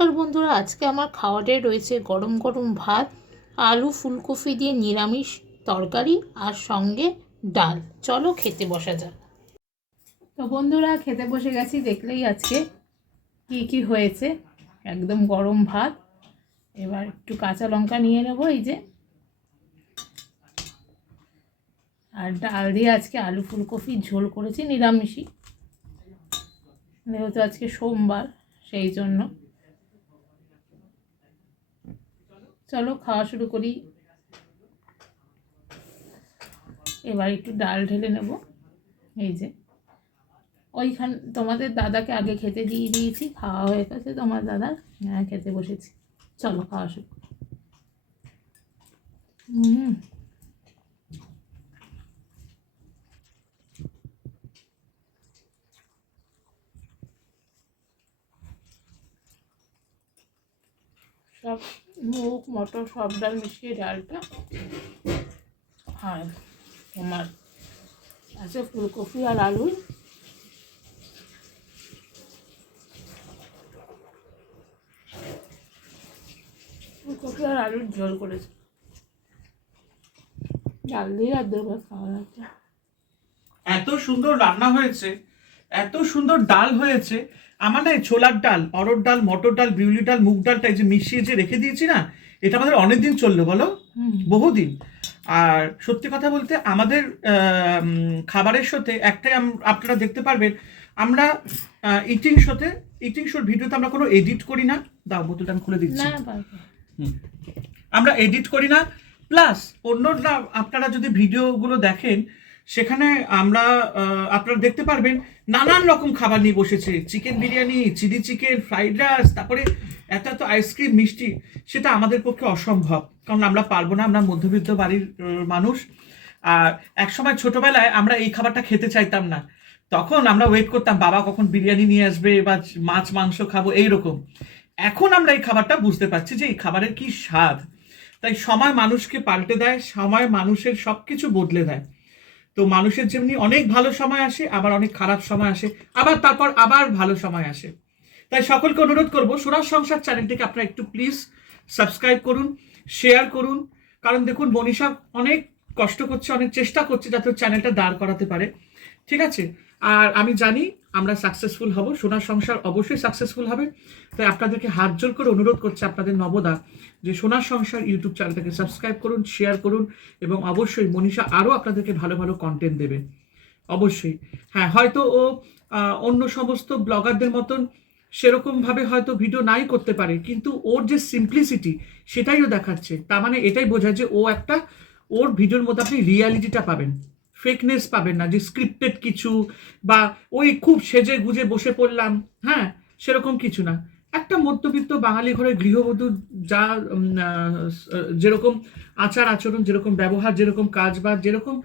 নমস্কার বন্ধুরা, আজকে আমার খাওয়াতে রয়েছে গরম গরম ভাত, আলু ফুলকপি দিয়ে নিরামিষ তরকারি আর সঙ্গে ডাল। চলো খেতে বসা যাক। তো বন্ধুরা, খেতে বসে গেছি। দেখলেই আজকে কি কি হয়েছে। একদম গরম ভাত, এবার একটু কাঁচা লঙ্কা নিয়ে নেবো, এই যে, আর ডাল দিয়ে আজকে আলু ফুলকপির ঝোল করেছি নিরামিষই, যেহেতু আজকে সোমবার সেই জন্য। চলো খাওয়া শুরু করি। এবার একটু ডাল ঢেলে নেব। এই যে, ওইখান তোমাদের দাদাকে আগে খেতে দিয়ে দিয়েছি, খাওয়া হয়ে গেছে তোমার দাদার। খেতে বসেছি, চলো খাওয়া শুরু। সব মুগ মটর সব ডাল মিশিয়ে ডালটা, আর তোমার আছে ফুলকপি আর আলুর ঝোল করেছে। ডাল দিয়ে আর দুবার খাওয়া যাচ্ছে। এত সুন্দর রান্না হয়েছে, এত সুন্দর ডাল হয়েছে। আমার না ছোলার ডাল, অরড় ডাল, মটর ডাল, বিউলি ডাল, মুগ ডালটা এই যে মিশিয়ে যে রেখে দিয়েছি না, এটা আমাদের অনেকদিন চললো, বলো, বহুদিন। আর সত্যি কথা বলতে আমাদের খাবারের সাথে একটাই আপনারা দেখতে পারবেন, আমরা ইটিং শোর ভিডিওতে আমরা কোনো এডিট করি না। দাও বোতলটা আমি খুলে দিচ্ছি। আমরা এডিট করি না, প্লাস অন্যরা আপনারা যদি ভিডিওগুলো দেখেন, সেখানে আমরা আপনারা দেখতে পারবেন নানান রকম খাবার নিয়ে বসেছে। Chicken biryani, chilli chicken, fried rice, তারপরে এত এত আইসক্রিম, মিষ্টি। সেটা আমাদের পক্ষে অসম্ভব, কারণ আমরা পারবো না, আমরা মধ্যবিত্ত বাড়ির মানুষ। আর একসময় ছোটবেলায় আমরা এই খাবারটা খেতে চাইতাম না, তখন আমরা ওয়েট করতাম বাবা কখন বিরিয়ানি নিয়ে আসবে বা মাছ মাংস খাবো এইরকম। এখন আমরা এই খাবারটা বুঝতে পারছি যে এই খাবারের কি স্বাদ। তাই সময় মানুষকে পাল্টে দেয়, সময় মানুষের সবকিছু বদলে দেয়। তো মানুষের যেমনি অনেক ভালো সময় আসে, আবার অনেক খারাপ সময় আসে, আবার তারপর আবার ভালো সময় আসে। তাই সকলকে অনুরোধ করবো, সোনার সংসার চ্যানেলটিকে আপনারা একটু প্লিজ সাবস্ক্রাইব করুন, শেয়ার করুন। কারণ দেখুন, মনীষা অনেক কষ্ট করছে, অনেক চেষ্টা করছে যাতে চ্যানেলটা দাঁড় করাতে পারে, ঠিক আছে? আর আমি জানি আমরা সাকসেসফুল হব, সোনার সংসার অবশ্যই সাকসেসফুল হবে। তাই আপনাদেরকে হাত জোর করে অনুরোধ করছে আপনাদের নবদা, যে সোনার সংসার ইউটিউব চ্যানেলটাকে সাবস্ক্রাইব করুন, শেয়ার করুন, এবং অবশ্যই মনীষা আরও আপনাদেরকে ভালো ভালো কন্টেন্ট দেবে, অবশ্যই। হ্যাঁ, হয়তো ও অন্য সমস্ত ব্লগারদের মতন সেরকমভাবে হয়তো ভিডিও নাই করতে পারে, কিন্তু ওর যে সিম্পলিসিটি সেটাই ও দেখাচ্ছে। তার মানে এটাই বোঝায় যে ওর ভিডিওর মধ্যে আপনি রিয়ালিটিটা পাবেন, ফেকনেস পাবেন না, যে স্ক্রিপ্টেড কিছু বা ওই খুব সেজে গুজে বসে পড়লাম, হ্যাঁ, সেরকম কিছু না। একটা মধ্যবিত্ত বাঙালি ঘরের গৃহবধূ যা যেরকম আচার আচরণ, যেরকম ব্যবহার, যেরকম কাজ বা যেরকম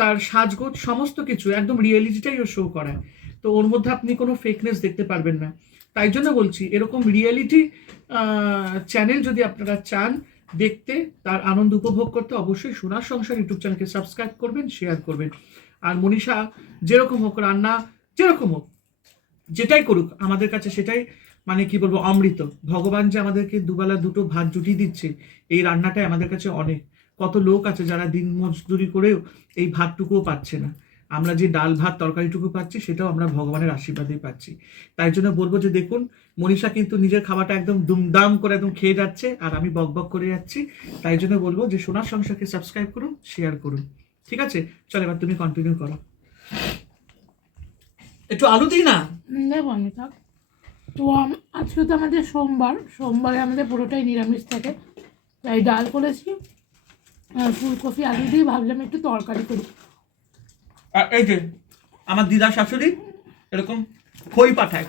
তার সাজগোজ, সমস্ত কিছু একদম রিয়েলিটিটাই ও শো করায়। তো ওর মধ্যে আপনি কোনো ফেকনেস দেখতে পারবেন না। তাই জন্য বলছি, এরকম রিয়েলিটি চ্যানেল যদি আপনারা চান দেখতে, তার আনন্দ উপভোগ করতে, অবশ্যই সোনার সংসার ইউটিউব চ্যানেলকে সাবস্ক্রাইব করবেন, শেয়ার করবেন। আর মনীষা যেরকম হোক, রান্না যেরকম হোক, যেটাই করুক, আমাদের কাছে সেটাই মানে কি বলবো, অমৃত। ভগবান যে আমাদেরকে দুবেলা দুটো ভাত জুটিয়ে দিচ্ছে, এই রান্নাটাই আমাদের কাছে অনেক। কত লোক আছে যারা দিন মজদুরি করেও এই ভাতটুকুও পাচ্ছে না। আমরা যে ডাল ভাত তরকারিটুকু পাচ্ছি, সেটাও আমরা ভগবানের আশীর্বাদেই পাচ্ছি। তাই জন্য বলবো যে দেখুন, মনীষা কিন্তু নিজের খাবারটা একদম দুমদাম করে একদম খেয়ে যাচ্ছে, আর আমি বকবক করে যাচ্ছি। তাই জন্য বলবো যে সোনার সংসারকে সাবস্ক্রাইব করুন, শেয়ার করুন, ঠিক আছে? চলো এবার তুমি কন্টিনিউ করো। একটু আলু দিই না, দেবো আমি, থাক। তো আজকে তো আমাদের সোমবারে আমাদের পুরোটাই নিরামিষ থাকে, তাই ডাল করেছি আর ফুলকপি আলু দিয়ে ভাবলাম একটু তরকারি করি। আর এই যে আমার দিদা শাশুড়ি এরকম খই পাঠায়,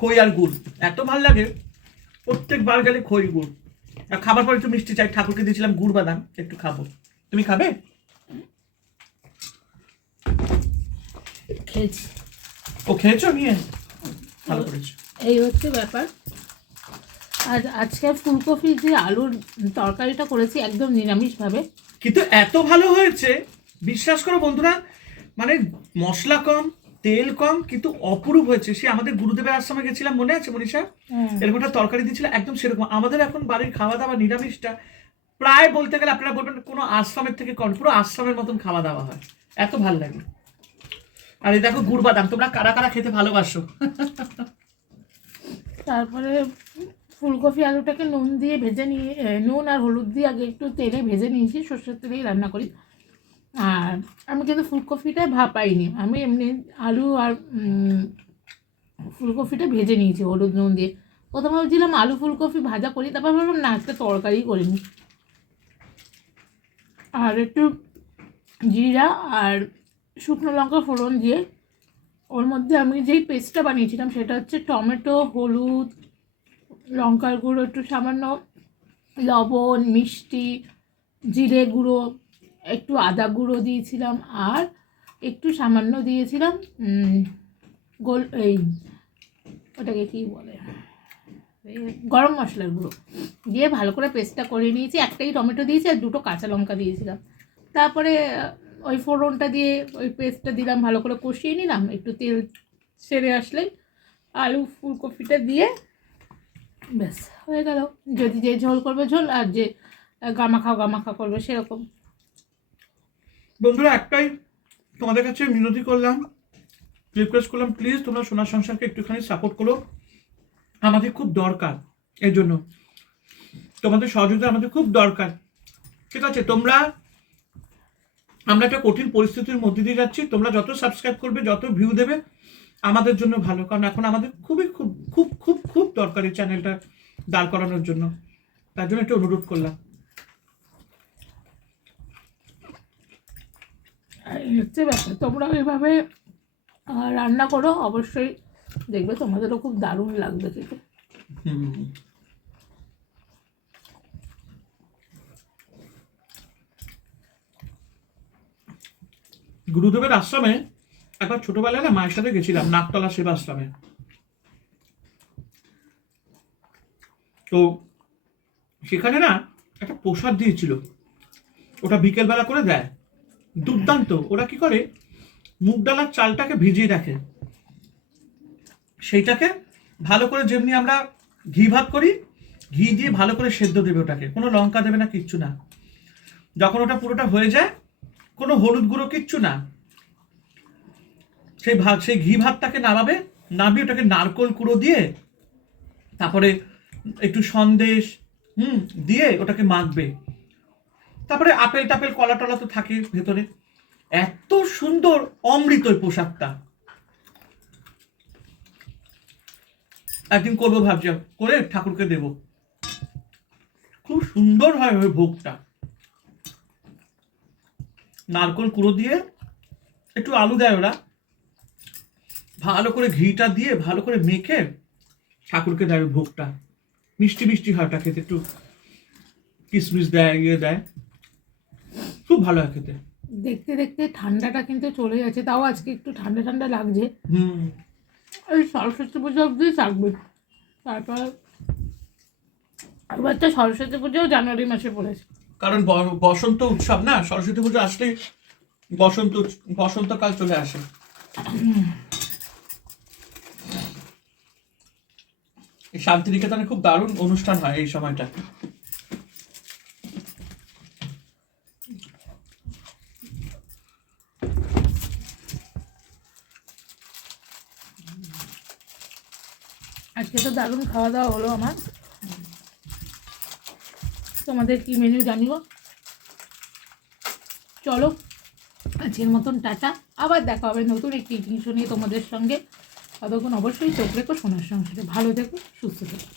খই আর গুড়, এত ভাল লাগে। প্রত্যেকবার গেলে খই গুড়। আর খাবার পর একটু মিষ্টি চাই, ঠাকুরকে দিয়েছিলাম গুড় বাদাম, একটু খাবো। তুমি খাবে? খেয়েছি। ও খেয়েছো? নিয়ে ভালো করেছো। এই হচ্ছে ব্যাপার। আর আজকে ফুলকপি যে আলুর তরকারিটা করেছি একদম নিরামিষভাবে, কিন্তু এত ভালো হয়েছে, বিশ্বাস করো বন্ধুরা, মানে মশলা কম, তেল কম কিন্তু অপরূপ হয়েছে। সে আমাদের গুরুদেবের আশ্রমে গেছিলাম, মনে আছে মনীষা? এরকম একটা তরকারি দিয়েছিল, একদম সেরকম। আমাদের এখন বাড়ির খাওয়া দাওয়া নিরামিষটা প্রায় বলতে গেলে আপনারা বলবেন কোনো আশ্রমের থেকে কম, পুরো আশ্রমের মতন খাওয়া দাওয়া হয়, এত ভালো লাগে। আর এই দেখো গুড় বাদাম, তোমরা কারা কারা খেতে ভালোবাসো? তারপরে ফুলকপি আলুটাকে নুন দিয়ে ভেজে নিয়ে, নুন আর হলুদ দিয়ে আগে একটু তেলে ভেজে নিয়েছি, সর্ষের তেলেই রান্না করি। আর আমি কিন্তু ফুলকপিটা ভাপাইনি, আমি এমনি আলু আর ফুলকপিটা ভেজে নিয়েছি হলুদ নুন দিয়ে। প্রথমে ভাবছিলাম আলু ফুলকপি ভাজা করি, তারপর ভাবলাম না, একটা তরকারি করিনি। আর একটু জিরা আর শুকনো লঙ্কা ফোড়ন দিয়ে ওর মধ্যে আমি যেই পেস্টটা বানিয়েছিলাম সেটা হচ্ছে টমেটো, হলুদ, লঙ্কার গুঁড়ো, একটু সামান্য লবণ, মিষ্টি, জিরে গুঁড়ো, একটু আদা গুঁড়ো দিয়েছিলাম, আর একটু সামান্য দিয়েছিলাম এই ওটাকে কী বলে, গরম মশলার গুঁড়ো দিয়ে ভালো করে পেস্টটা করে নিয়েছি। একটাই টমেটো দিয়েছি আর দুটো কাঁচা লঙ্কা দিয়েছিলাম। তারপরে ওই ফোড়নটা দিয়ে ওই পেস্টটা দিলাম, ভালো করে কষিয়ে নিলাম। একটু তেল ছেড়ে আসলেই আলু ফুলকপিটা দিয়ে ব্যাস হয়ে গেল। যদি যে ঝোল করবে ঝোল, আর যে গামাখা করবে সেরকম। বন্ধুরা একটাই তোমাদের কাছে মিনতি করলাম, রিকোয়েস্ট করলাম, প্লিজ তোমরা সোনার সংসারকে একটুখানি সাপোর্ট করো, আমাদের খুব দরকার। এর জন্য তোমাদের সহযোগিতা আমাদের খুব দরকার, ঠিক আছে? আমরা একটা কঠিন পরিস্থিতির মধ্যে দিয়ে যাচ্ছি, তোমরা যত সাবস্ক্রাইব করবে, যত ভিউ দেবে, আমাদের জন্য ভালো। কারণ এখন আমাদের খুবই খুব খুব খুব খুব দরকারি চ্যানেলটা দাঁড় করানোর জন্য, তার জন্য একটা অনুরোধ করলাম। এই হচ্ছে ব্যাপার, তোমরা এইভাবে রান্না করো, অবশ্যই দেখবে তোমাদেরও খুব দারুণ লাগবে খেতে। গুরুদেবের আশ্রমে একবার ছোটবেলায় না মায়ের সাথে গেছিলাম, নাকতলা সেবা আশ্রমে। তো সেখানে না একটা প্রসাদ দিয়েছিল, ওটা বিকেলবেলা করে দেয়, দুর্দান্ত। ওরা কি করে, মুগ ডালার চালটাকে ভিজিয়ে রাখে, সেইটাকে ভালো করে, যেমনি আমরা ঘি ভাত করি, ঘি দিয়ে ভালো করে সেদ্ধ দেবে ওটাকে, কোনো লঙ্কা দেবে না, কিচ্ছু না। যখন ওটা পুরোটা হয়ে যায়, কোনো হলুদ গুঁড়ো কিচ্ছু না, সেই ঘি ভাতটাকে নামিয়ে ওটাকে নারকোল কুড়ো দিয়ে, তারপরে একটু সন্দেশ দিয়ে ওটাকে মাখবে। তারপরে আপেল টাপেল কলা টলা তো থাকে ভেতরে। এত সুন্দর অমৃত ওই পোশাকটা, একদিন করবো ভাবছি, করে ঠাকুরকে দেব। খুব সুন্দর হয় ওই ভোগটা, নারকোল কুড়ো দিয়ে, একটু আলু দেয় ওরা, ভালো করে ঘিটা দিয়ে ভালো করে মেখে ঠাকুরকে দেয় ওই ভোগটা। মিষ্টি মিষ্টি হয় ওটা খেতে, একটু কিশমিশ দেয়, দেয়, খুব ভালো হয় খেতে। দেখতে দেখতে ঠান্ডাটা কিন্তু চলে যাচ্ছে, তাও আজকে একটু ঠান্ডা ঠান্ডা লাগছে। ওই সরস্বতী পুজো অবধি থাকবে, তারপর এবার তো সরস্বতী পুজোও জানুয়ারি মাসে পড়েছে। কারণ বসন্ত উৎসব না, সরস্বতী পুজো আসলে বসন্তকাল চলে আসে। এই শান্তিনিকেতনে খুব দারুণ অনুষ্ঠান হয় এই সময়টা। আজকে তো দারুণ খাওয়া দাওয়া হলো আমার। তোমাদের কি মেনু জানিও। চলো আজকের মতন টাটা, আবার দেখা হবে নতুন একটি জিনিস নিয়ে তোমাদের সঙ্গে। ততক্ষণ অবশ্যই চোখ রেখো সোনার সংসারে। ভালো থেকো, সুস্থ থেকো।